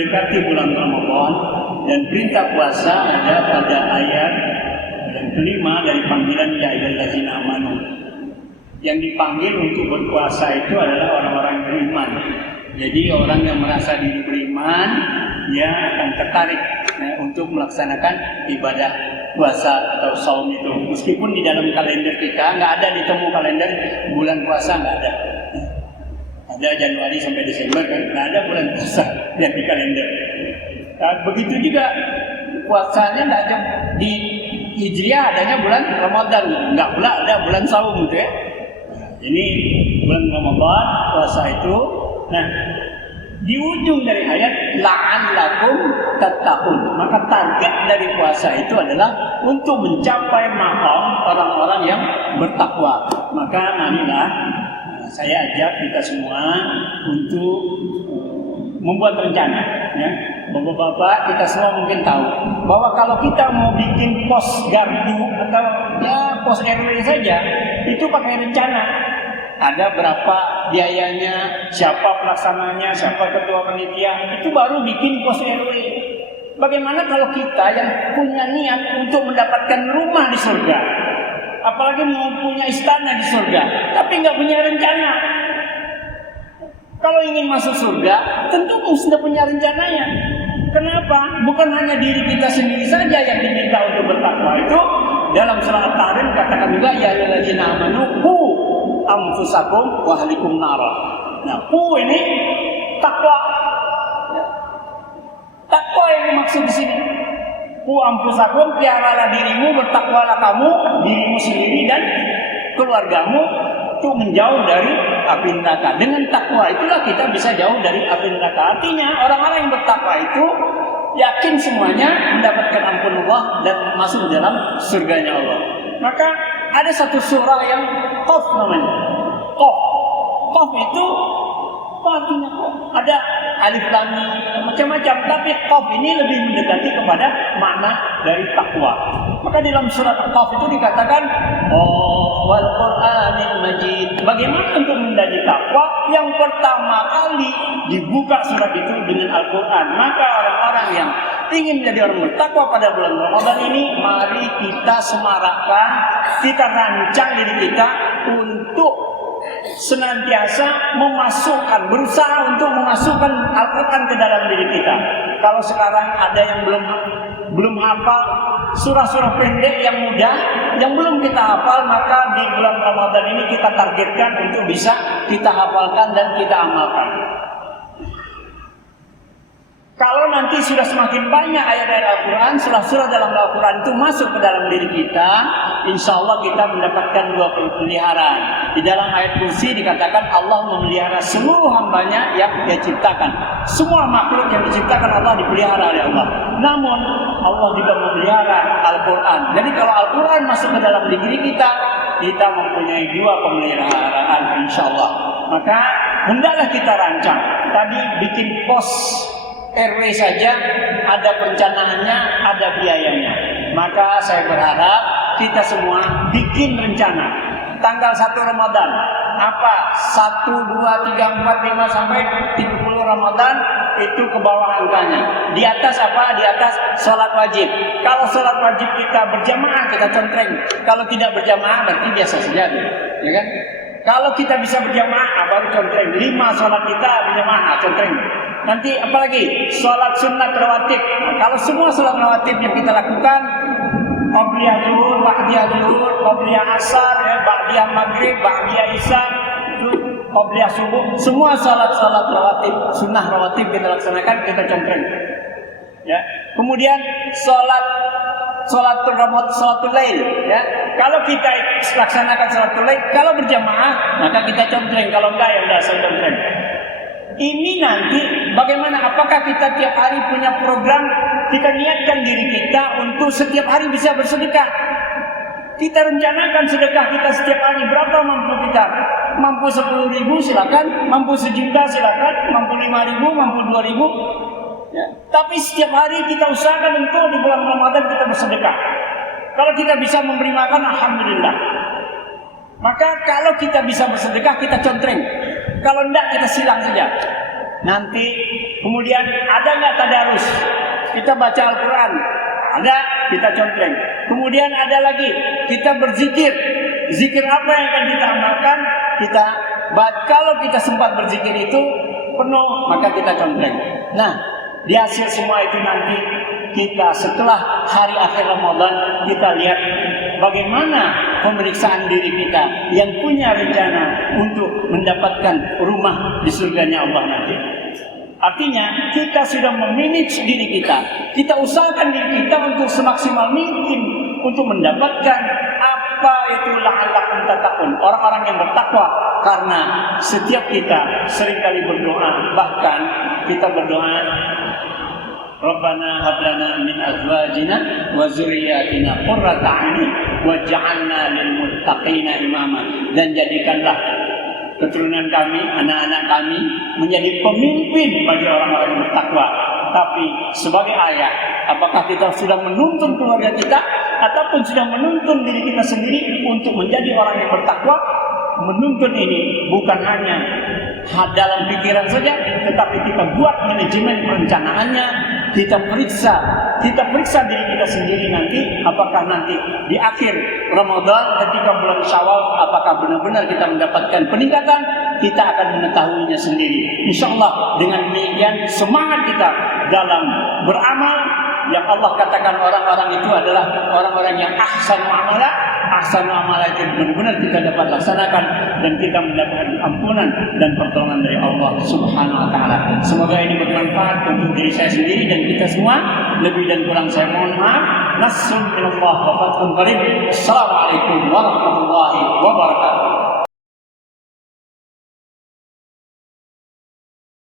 mendekati bulan Ramadan dan perintah puasa ada pada ayat yang kelima dari panggilan ya ayyuhallazina amanu. Yang dipanggil untuk berpuasa itu adalah orang-orang beriman. Jadi orang yang merasa diri beriman, dia akan tertarik untuk melaksanakan ibadah puasa atau saum itu. Meskipun di dalam kalender kita nggak ada ditemu kalender bulan puasa, nggak ada. Ada Januari sampai Desember kan, nggak ada bulan puasa yang di kalender. Nah, begitu juga puasanya nggak ada di Hijriah, adanya bulan Ramadan, nggak pula ada bulan saum gitu ya. Ini bulan Ramadan puasa itu. Nah, di ujung dari ayat la'allakum tattaqun. Maka target dari puasa itu adalah untuk mencapai maqam orang-orang yang bertakwa. Maka marilah saya ajak kita semua untuk membuat rencana ya. Bapak-bapak, kita semua mungkin tahu bahwa kalau kita mau bikin pos gardu atau ya pos RW saja, itu pakai rencana. Ada berapa biayanya, siapa pelaksananya, siapa ketua panitia, itu baru bikin pos RW. Bagaimana kalau kita yang punya niat untuk mendapatkan rumah di surga, apalagi mau punya istana di surga, tapi nggak punya rencana. Kalau ingin masuk surga, tentu mesti punya rencananya. Kenapa? Bukan hanya diri kita sendiri saja yang diminta untuk bertakwa. Itu dalam surah At-Tahrim katakan juga ya ayyuhallazina amanu qu anfusakum wa ahlikum nara. Nah, ini takwa. Takwa yang dimaksud di sini. Qu anfusakum, peliharalah dirimu, bertakwalah kamu, dirimu sendiri dan keluargamu untuk menjauh dari api neraka. Dengan takwa itulah kita bisa jauh dari api neraka. Artinya orang-orang yang bertakwa itu yakin semuanya mendapatkan ampun Allah dan masuk dalam surganya Allah. Maka ada satu surah yang Qaf namanya. Qaf. Qaf itu apa artinya Qaf? Ada alif lam mim macam-macam, tapi Qaf ini lebih mendekati kepada makna dari takwa. Maka dalam surat Qaf itu dikatakan wal Qur'anil Majid. Bagaimana untuk menjadi takwa? Yang pertama kali dibuka surat itu dengan Al-Qur'an. Maka orang-orang yang ingin menjadi orang bertakwa pada bulan Ramadan ini, mari kita semarakkan, kita rancang diri kita untuk senantiasa berusaha untuk memasukkan Al-Quran ke dalam diri kita. Kalau sekarang ada yang belum hafal surah-surah pendek yang mudah, yang belum kita hafal, maka di bulan Ramadan ini kita targetkan untuk bisa kita hafalkan dan kita amalkan. Kalau nanti sudah semakin banyak ayat-ayat Al-Quran, surah-surah dalam Al-Quran itu masuk ke dalam diri kita, insya Allah kita mendapatkan dua pemeliharaan. Di dalam ayat kursi dikatakan Allah memelihara seluruh hambanya yang dia ciptakan. Semua makhluk yang diciptakan Allah dipelihara oleh Allah. Namun Allah juga memelihara Al-Quran. Jadi kalau Al-Quran masuk ke dalam diri kita, kita mempunyai dua pemeliharaan insya Allah. Maka hendaklah kita rancang. Tadi bikin pos RW saja ada perencanaannya, ada biayanya. Maka saya berharap kita semua bikin rencana. Tanggal 1 Ramadan, apa? 1, 2, 3, 4, 5 sampai 30 Ramadan itu ke bawah angkanya. Di atas apa? Di atas sholat wajib. Kalau sholat wajib kita berjamaah, kita contreng. Kalau tidak berjamaah berarti biasa saja, ya kan? Kalau kita bisa berjamaah, baru contreng. 5 sholat kita berjamaah, contreng. Nanti apalagi sholat sunnah rawatib. Kalau semua sholat rawatib yang kita lakukan, qabliyah zuhur, ba'diyah zuhur, qabliyah asar, ba'diyah maghrib, ba'diyah isya, qabliyah subuh, semua sholat rawatib, sunnah rawatib kita laksanakan, kita contreng. Ya. Kemudian sholatul lail, ya. Kalau kita laksanakan sholatul lail, kalau berjamaah maka kita contreng, kalau enggak ya udah saya contreng. Ini nanti bagaimana? Apakah kita tiap hari punya program? Kita niatkan diri kita untuk setiap hari bisa bersedekah. Kita rencanakan sedekah kita setiap hari. Berapa mampu kita? Mampu 10.000 silakan, mampu 1 juta silakan, mampu 5.000, mampu 2.000. Ya. Tapi setiap hari kita usahakan untuk di bulan Ramadan kita bersedekah. Kalau kita bisa memberi makan, alhamdulillah. Maka kalau kita bisa bersedekah, kita contreng. Kalau enggak, kita silang saja. Nanti kemudian ada nggak tadarus? Kita baca Al-Quran, ada, kita contreng. Kemudian ada lagi, kita berzikir. Zikir apa yang akan kita amalkan? Kalau kita sempat berzikir itu penuh, maka kita contreng. Nah, di hasil semua itu nanti kita setelah hari akhir Ramadan, kita lihat bagaimana pemeriksaan diri kita yang punya rencana untuk mendapatkan rumah di surganya Allah nanti. Artinya kita sudah memanage diri kita. Kita usahakan diri kita untuk semaksimal mungkin untuk mendapatkan apa itu la'allakum tattaqun, orang-orang yang bertakwa. Karena setiap kita seringkali berdoa, bahkan kita berdoa, Rabbana hab lana min azwajina wa dzurriyyatina qurrata a'yun waj'alna lil muttaqina imama, dan jadikanlah keturunan kami, anak-anak kami menjadi pemimpin bagi orang-orang yang bertakwa. Tapi sebagai ayah, apakah kita sudah menuntun keluarga kita ataupun sudah menuntun diri kita sendiri untuk menjadi orang yang bertakwa? Menuntun ini bukan hanya dalam pikiran saja, tetapi kita buat manajemen perencanaannya. Kita periksa diri kita sendiri nanti, apakah nanti di akhir Ramadan ketika bulan Syawal, apakah benar-benar kita mendapatkan peningkatan? Kita akan mengetahuinya sendiri. Insyaallah dengan demikian semangat kita dalam beramal, yang Allah katakan orang-orang itu adalah orang-orang yang ahsan muamalah. Ahsan muamalah itu benar-benar kita dapat laksanakan dan kita mendapatkan ampunan dan pertolongan dari Allah Subhanahu wa taala. Semoga ini bermanfaat untuk diri saya sendiri dan kita semua. Lebih dan kurang saya mohon maaf. Nasrun minallah wa fathun qarib. Assalamualaikum warahmatullahi wabarakatuh.